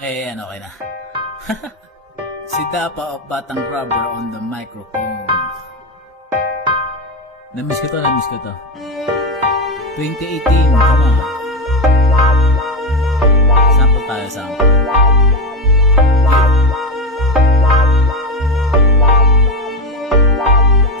Okay na. Si Dapa of Batang Rubber on the microphone. Namiss ko to. 2018, come on. Sample tayo, sample.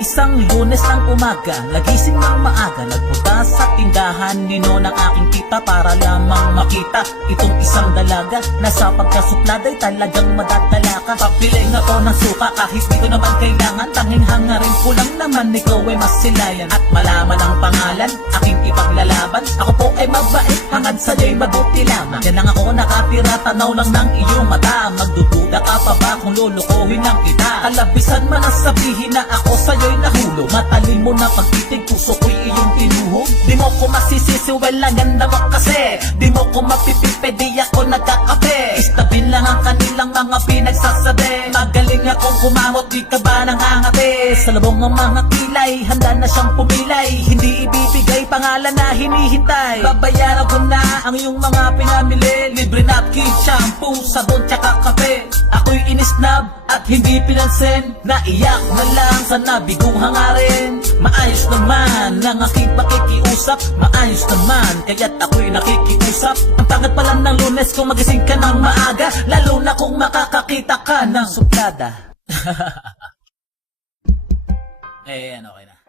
Isang Lunes ng umaga, nagising ng maaga, nagpunta sa tindahan, nino ng aking tita para lamang makita itong isang dalaga na sa pagkasuplada ay talagang madadala ka. Pabili nga to ng suka kahit di ko naman kailangan, tanging hangarin ko lang naman ikaw ay masilayan at malaman ang pangalan, aking ipaglalaban. Ako po ay mabait, hangad sa'yo'y mabuti lamang. Yan lang ako nakatira, tanaw lang ng iyong mata. Magdududa ka pa ba kung lulukuhin lang kita? Kalabisan man ang sabihin na ako sa'yo'y nahulog. Matalin mo na pagtitig, puso ko'y iyong tinuhog. Di mo ko masisisi, well ang ganda mo kasi. Di mo ko mapipipe, di ako nagkakape. Istabin lang ang kanilang mga pinagsasabi. Magaling akong kumamot, di ka ba nangangati? Sa labong ng mga kilay, handa na siyang pumilay. Hindi ibibigay pangalan na hinihintay. Babayaran ko na ang iyong mga pinamili. Libre napkin, shampoo, sabon, tsaka kape. Ako'y inisnab at hindi pinansin. Naiyak na lang sa nabigong hangarin. Maayos naman ang aking pakikiusap. Maayos naman kaya't ako'y nakikiusap. Ang tangat pa lang ng Lunes kung magising ka ng maaga, lalo na kung makakakita ka ng suplada. Okay na.